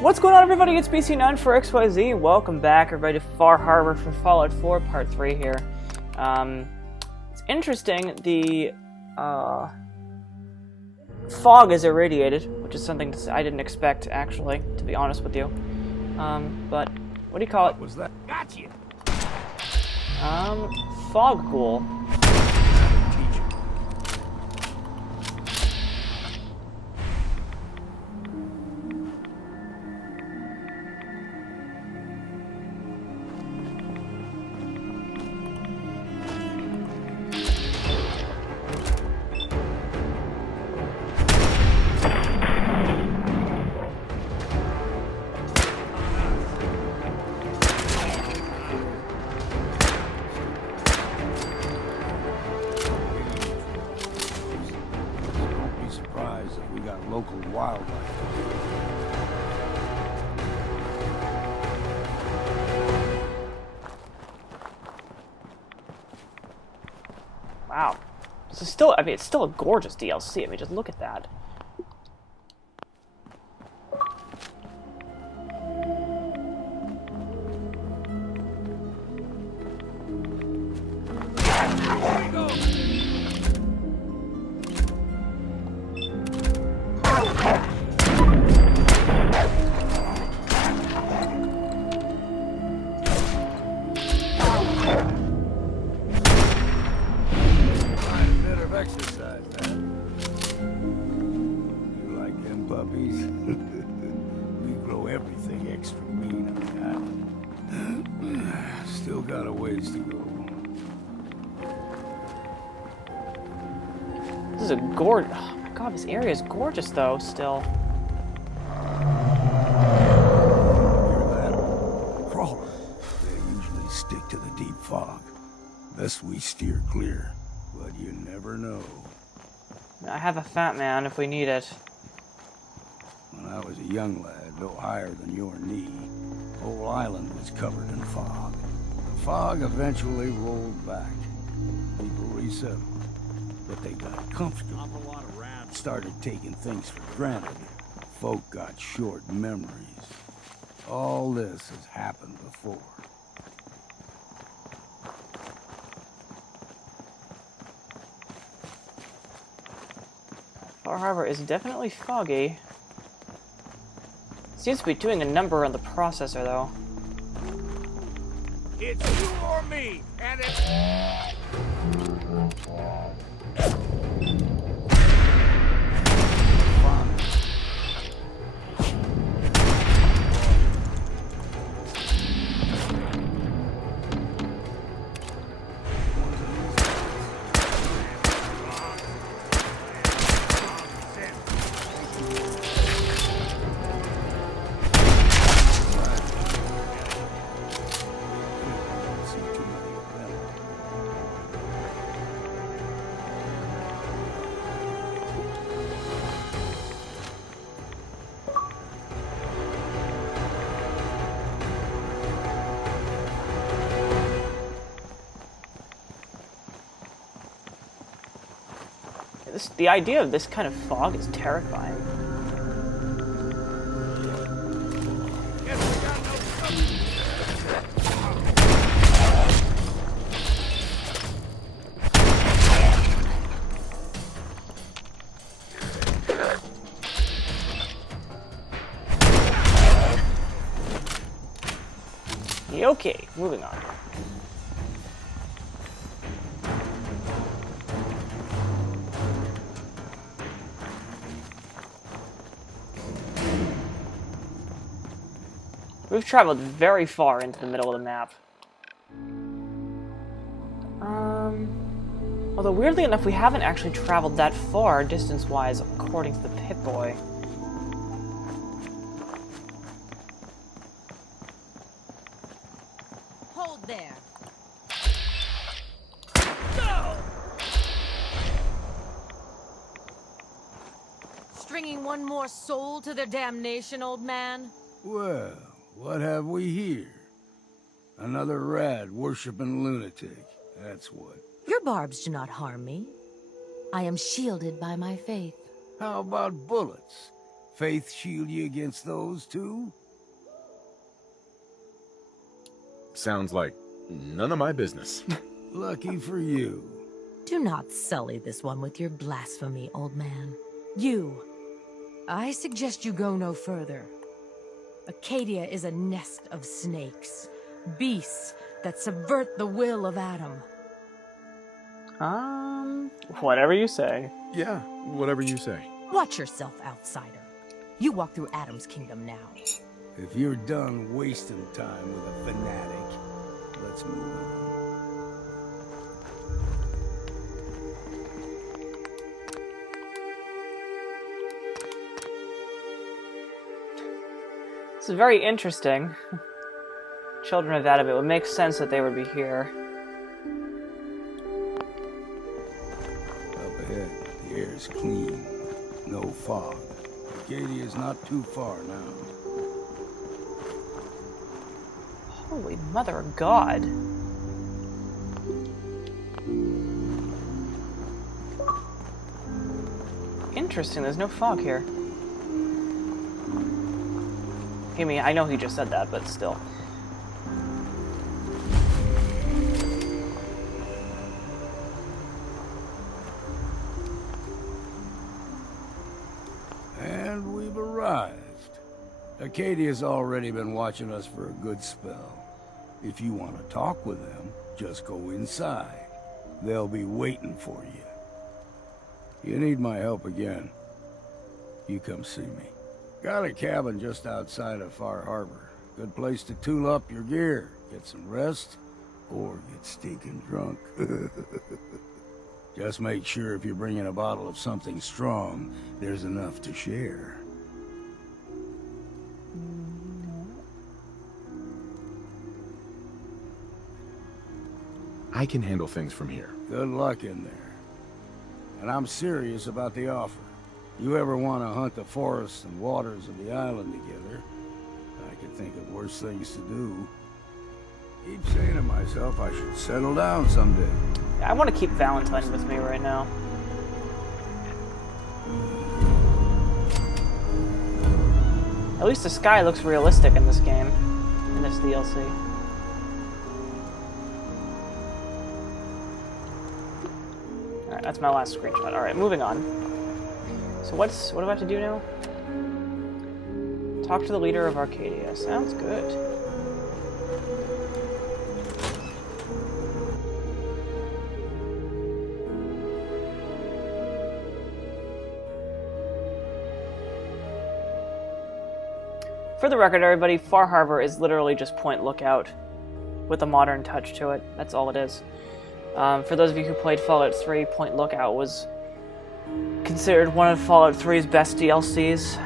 What's going on, everybody? It's BC9 for XYZ. Welcome back, everybody, to Far Harbor for Fallout 4 Part 3 here. It's interesting, the fog is irradiated, which is something I didn't expect, actually, to be honest with you. But, what do you call it? What was that? Gotcha! Fog ghoul. Local wildlife. Wow. This is still, it's still a gorgeous DLC. I mean, just look at that. Exercise, man. You like them puppies? We grow everything extra mean on that. Still got a ways to go. This is a gorgeous... Oh my god, this area is gorgeous, though, still. Hear that? Crawler. They usually stick to the deep fog. Best we steer clear. But you never know. I have a fat man if we need it. When I was a young lad, no higher than your knee, the whole island was covered in fog. The fog eventually rolled back. People resettled. But they got comfortable. Started taking things for granted. Folk got short memories. All this has happened before. Far Harbor is definitely foggy. Seems to be doing a number on the processor, though. It's you or me, and it's... The idea of this kind of fog is terrifying. Okay, moving on. We've traveled very far into the middle of the map. Although weirdly enough, we haven't actually traveled that far distance-wise, according to the Pip-Boy. Hold there. No! Stringing one more soul to their damnation, old man? Well, what have we here? Another rad worshipping lunatic, that's what. Your barbs do not harm me. I am shielded by my faith. How about bullets? Faith shield you against those too? Sounds like none of my business. Lucky for you. Do not sully this one with your blasphemy, old man. You. I suggest you go no further. Acadia is a nest of snakes. Beasts that subvert the will of Adam. Whatever you say. Yeah, whatever you say. Watch yourself, outsider. You walk through Adam's kingdom now. If you're done wasting time with a fanatic, let's move on. This is very interesting. Children of Adam, it would make sense that they would be here. Up ahead, the air's clean. No fog. Acadia's not too far now. Holy mother of God. Interesting, there's no fog here. I mean, I know he just said that, but still. And we've arrived. Acadia's already been watching us for a good spell. If you want to talk with them, just go inside. They'll be waiting for you. You need my help again, you come see me. Got a cabin just outside of Far Harbor. Good place to tool up your gear, get some rest, or get stinking drunk. Just make sure if you're bringing a bottle of something strong, there's enough to share. I can handle things from here. Good luck in there. And I'm serious about the offer. You ever want to hunt the forests and waters of the island together, I could think of worse things to do. Keep saying to myself I should settle down someday. I want to keep Valentine with me right now. At least the sky looks realistic in this game, in this DLC. Alright, that's my last screenshot. Alright, moving on. So what do I have to do now? Talk to the leader of Acadia. Sounds good. For the record, everybody, Far Harbor is literally just Point Lookout with a modern touch to it. That's all it is. For those of you who played Fallout 3, Point Lookout was considered one of Fallout 3's best DLCs,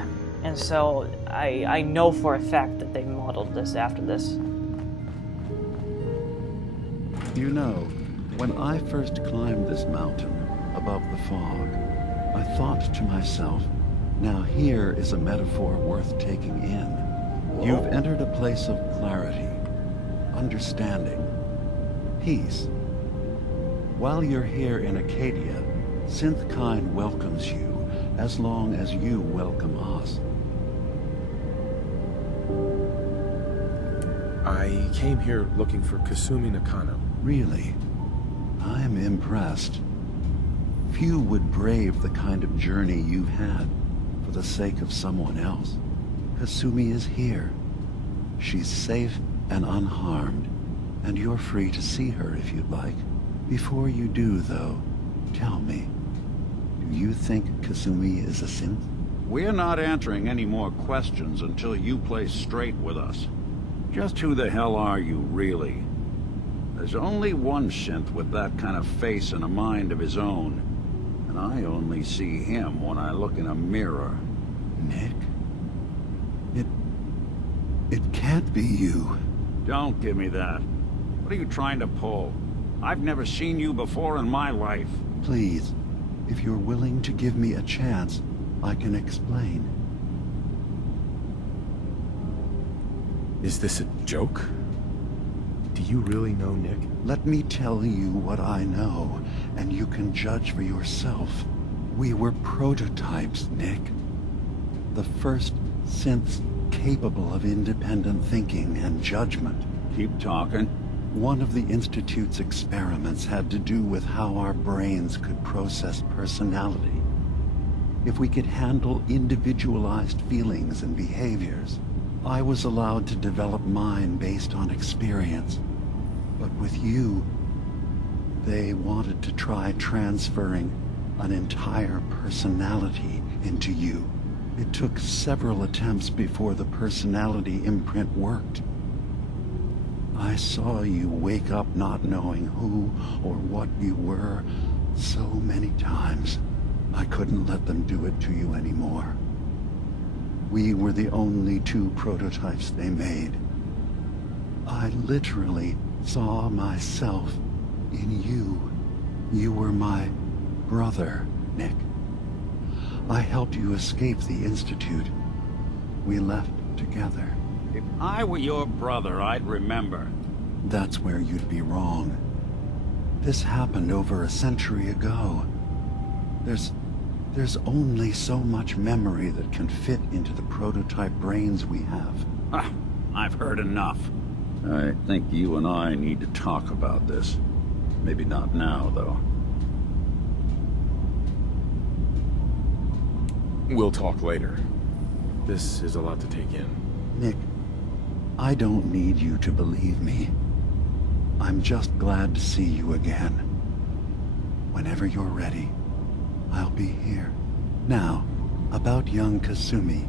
and so I know for a fact that they modeled this after this. You know, when I first climbed this mountain above the fog, I thought to myself, now here is a metaphor worth taking in. You've entered a place of clarity, understanding, peace. While you're here in Acadia, Synth welcomes you as long as you welcome us. I came here looking for Kasumi Nakano. Really? I'm impressed. Few would brave the kind of journey you've had for the sake of someone else. Kasumi is here. She's safe and unharmed, and you're free to see her if you'd like. Before you do, though, tell me, do you think Kasumi is a synth? We're not answering any more questions until you play straight with us. Just who the hell are you, really? There's only one synth with that kind of face and a mind of his own, and I only see him when I look in a mirror. Nick? It can't be you. Don't give me that. What are you trying to pull? I've never seen you before in my life. Please, if you're willing to give me a chance, I can explain. Is this a joke? Do you really know Nick? Let me tell you what I know, and you can judge for yourself. We were prototypes, Nick. the first synths capable of independent thinking and judgment. Keep talking. One of the Institute's experiments had to do with how our brains could process personality. If we could handle individualized feelings and behaviors, I was allowed to develop mine based on experience. But with you, they wanted to try transferring an entire personality into you. It took several attempts before the personality imprint worked. I saw you wake up not knowing who or what you were so many times. I couldn't let them do it to you anymore. We were the only two prototypes they made. I literally saw myself in you. You were my brother, Nick. I helped you escape the Institute. We left together. If I were your brother, I'd remember. That's where you'd be wrong. This happened over a century ago. There's only so much memory that can fit into the prototype brains we have. Ah, I've heard enough. I think you and I need to talk about this. Maybe not now, though. We'll talk later. This is a lot to take in. Nick, I don't need you to believe me. I'm just glad to see you again. Whenever you're ready, I'll be here. Now, about young Kasumi.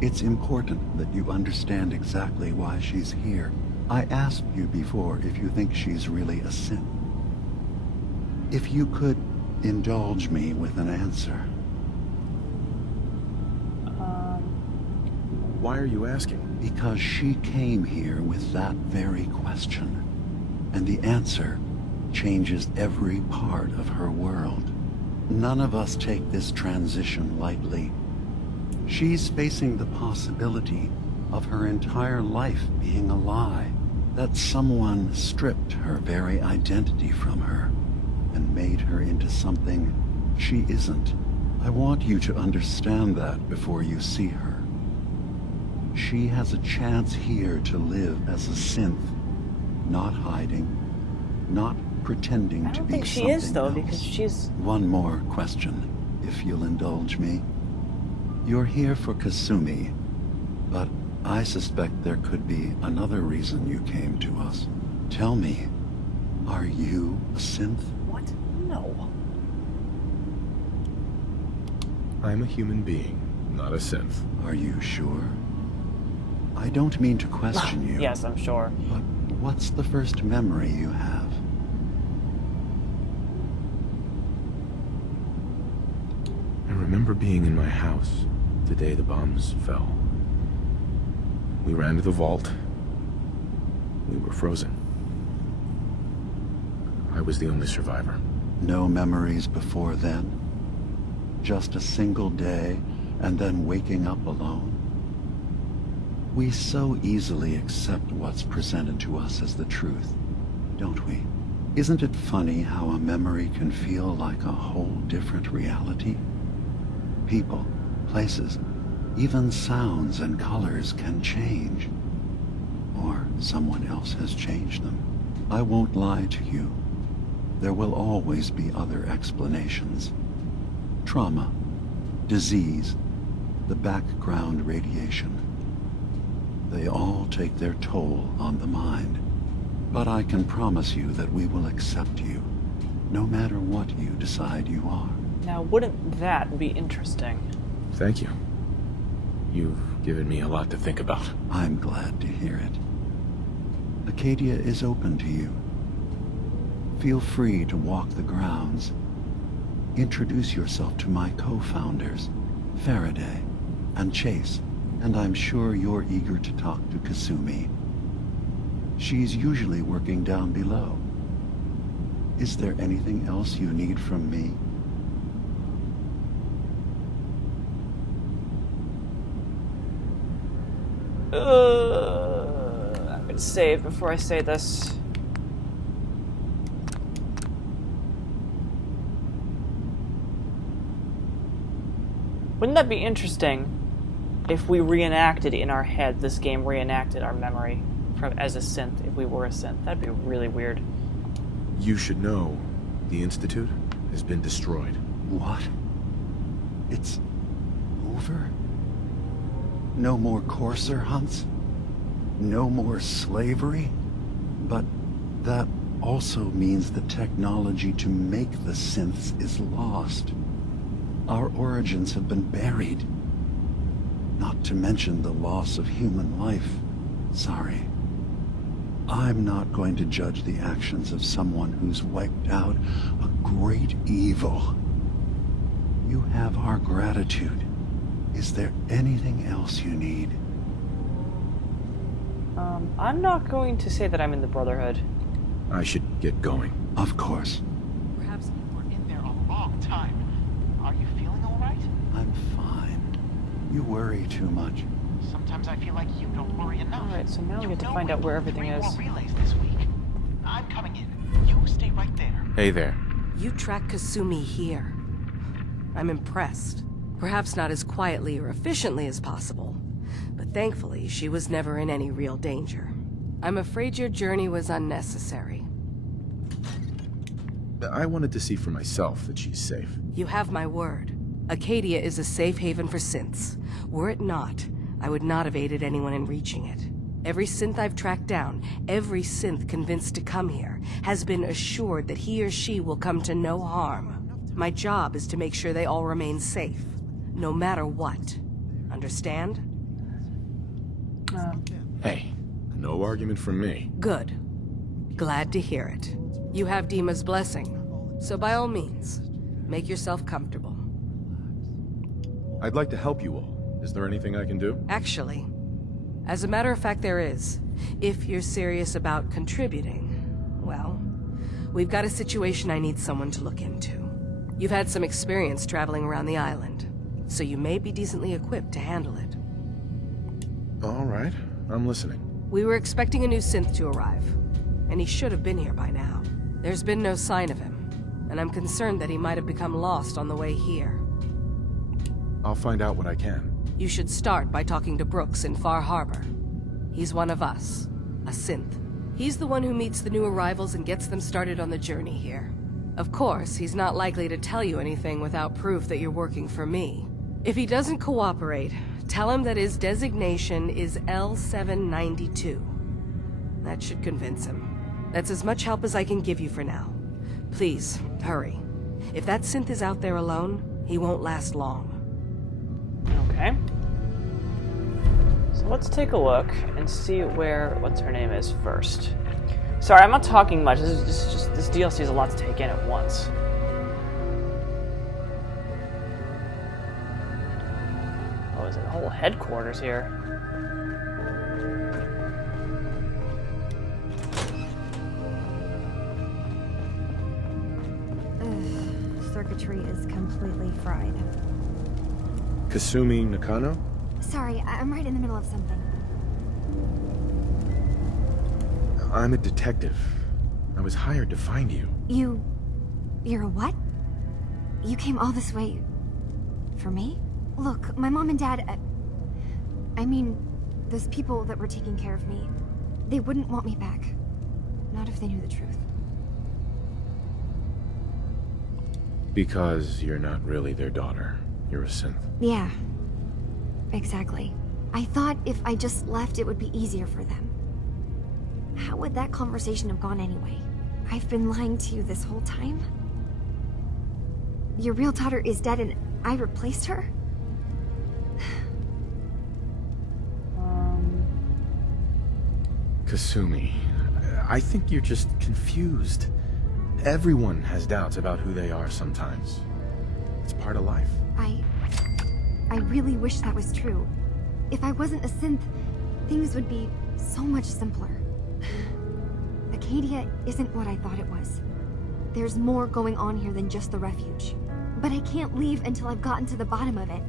It's important that you understand exactly why she's here. I asked you before if you think she's really a synth. If you could indulge me with an answer. Why are you asking? Because she came here with that very question. And the answer changes every part of her world. None of us take this transition lightly. She's facing the possibility of her entire life being a lie. That someone stripped her very identity from her and made her into something she isn't. I want you to understand that before you see her. She has a chance here to live as a synth, not hiding, not pretending I to don't be think she something is, though, else. because she's... One more question, if you'll indulge me. You're here for Kasumi, but I suspect there could be another reason you came to us. Tell me, are you a synth? What? No. I'm a human being, not a synth. Are you sure? I don't mean to question you. Yes, I'm sure. But what's the first memory you have? I remember being in my house the day the bombs fell. We ran to the vault. We were frozen. I was the only survivor. No memories before then? Just a single day, and then waking up alone? We so easily accept what's presented to us as the truth, don't we? Isn't it funny how a memory can feel like a whole different reality? People, places, even sounds and colors can change. Or someone else has changed them. I won't lie to you. There will always be other explanations. Trauma, disease, the background radiation. They all take their toll on the mind. But I can promise you that we will accept you, no matter what you decide you are. Now, wouldn't that be interesting? Thank you. You've given me a lot to think about. I'm glad to hear it. Acadia is open to you. Feel free to walk the grounds. Introduce yourself to my co-founders, Faraday and Chase, and I'm sure you're eager to talk to Kasumi. She's usually working down below. Is there anything else you need from me? I'm gonna save before I say this. Wouldn't that be interesting if we reenacted in our head, this game reenacted our memory as a synth, if we were a synth? That'd be really weird. You should know, the Institute has been destroyed. What? It's over? No more courser hunts? No more slavery? But that also means the technology to make the synths is lost. Our origins have been buried. Not to mention the loss of human life. Sorry. I'm not going to judge the actions of someone who's wiped out a great evil. You have our gratitude. Is there anything else you need? I'm not going to say that I'm in the Brotherhood. I should get going. Of course. Perhaps you were in there a long time. Are you feeling all right? I'm fine. You worry too much. Sometimes I feel like you don't worry enough. Alright, so now we You get to know find out we where moved everything 3 is. more relays this week. I'm coming in. You stay right there. Hey there. You track Kasumi here. I'm impressed. Perhaps not as quietly or efficiently as possible, but thankfully she was never in any real danger. I'm afraid your journey was unnecessary. I wanted to see for myself that she's safe. You have my word. Acadia is a safe haven for synths. Were it not, I would not have aided anyone in reaching it. Every synth I've tracked down, every synth convinced to come here, has been assured that he or she will come to no harm. My job is to make sure they all remain safe, no matter what. Understand? Hey, no argument from me. Good. Glad to hear it. You have Dima's blessing, so by all means, make yourself comfortable. I'd like to help you all. Is there anything I can do? Actually, as a matter of fact, there is. If you're serious about contributing, well, we've got a situation I need someone to look into. You've had some experience traveling around the island, so you may be decently equipped to handle it. All right, I'm listening. We were expecting a new synth to arrive, and he should have been here by now. There's been no sign of him, and I'm concerned that he might have become lost on the way here. I'll find out what I can. You should start by talking to Brooks in Far Harbor. He's one of us, a synth. He's the one who meets the new arrivals and gets them started on the journey here. Of course, he's not likely to tell you anything without proof that you're working for me. If he doesn't cooperate, tell him that his designation is L792. That should convince him. That's as much help as I can give you for now. Please, hurry. If that synth is out there alone, he won't last long. Okay. So let's take a look and see where what's her name is first. Sorry, I'm not talking much. This DLC is a lot to take in at once. Oh, is it a whole headquarters here? Circuitry is completely fried. Kasumi Nakano? Sorry, I'm right in the middle of something. I'm a detective. I was hired to find you. You're a what? You came all this way... for me? Look, my mom and dad... I mean, those people that were taking care of me, they wouldn't want me back. Not if they knew the truth. Because you're not really their daughter. You're a synth. Yeah, exactly. I thought if I just left, it would be easier for them. How would that conversation have gone anyway? I've been lying to you this whole time? Your real daughter is dead and I replaced her? Kasumi, I think you're just confused. Everyone has doubts about who they are sometimes. It's part of life. I really wish that was true. If I wasn't a synth, things would be so much simpler. Acadia isn't what I thought it was. There's more going on here than just the refuge. But I can't leave until I've gotten to the bottom of it.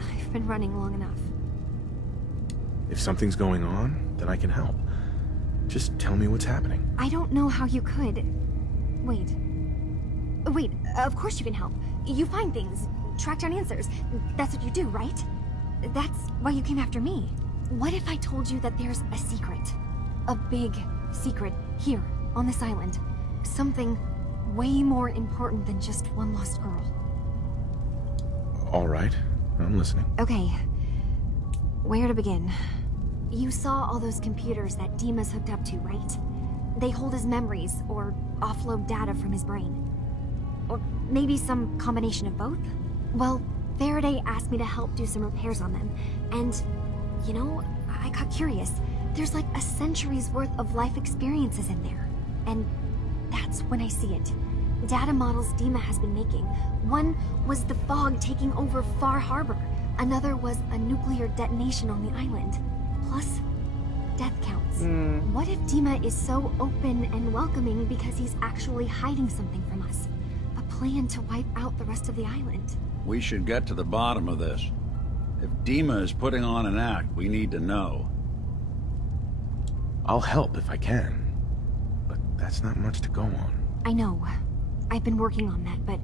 I've been running long enough. If something's going on, then I can help. Just tell me what's happening. I don't know how you could. Wait, of course you can help. You find things. track down answers. That's what you do, right? That's why you came after me. What if I told you that there's a secret? A big secret here, on this island. Something way more important than just one lost girl. All right, I'm listening. Okay. Where to begin? You saw all those computers that Dima's hooked up to, right? They hold his memories, or offload data from his brain. Or maybe some combination of both? Well, Faraday asked me to help do some repairs on them, and, you know, I got curious. There's like a century's worth of life experiences in there. And that's when I see it. Data models Dima has been making. One was the fog taking over Far Harbor. Another was a nuclear detonation on the island. Plus, death counts. What if Dima is so open and welcoming because he's actually hiding something from us? A plan to wipe out the rest of the island? We should get to the bottom of this. If Dima is putting on an act, we need to know. I'll help if I can, but that's not much to go on. I know. I've been working on that, but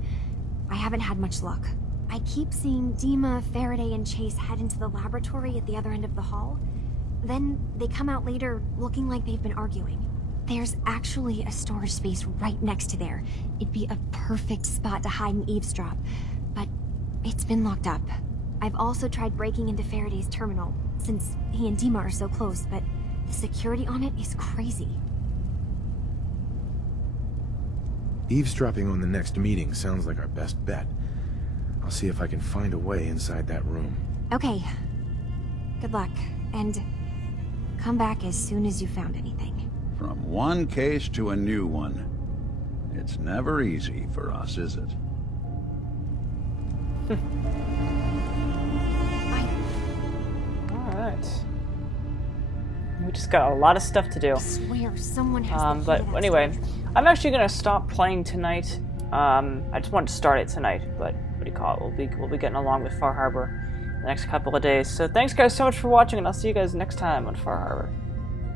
I haven't had much luck. I keep seeing Dima, Faraday, and Chase head into the laboratory at the other end of the hall. Then they come out later looking like they've been arguing. There's actually a storage space right next to there. It'd be a perfect spot to hide and eavesdrop, but it's been locked up. I've also tried breaking into Faraday's terminal, since he and Dima are so close, but the security on it is crazy. Eavesdropping on the next meeting sounds like our best bet. I'll see if I can find a way inside that room. Okay. Good luck, and come back as soon as you found anything. From one case to a new one. It's never easy for us, is it? Alright. We just got a lot of stuff to do. I swear someone has But anyway, I'm actually gonna stop playing tonight. I just wanted to start it tonight, but what do you call it? We'll be getting along with Far Harbor the next couple of days. So thanks guys so much for watching, and I'll see you guys next time on Far Harbor.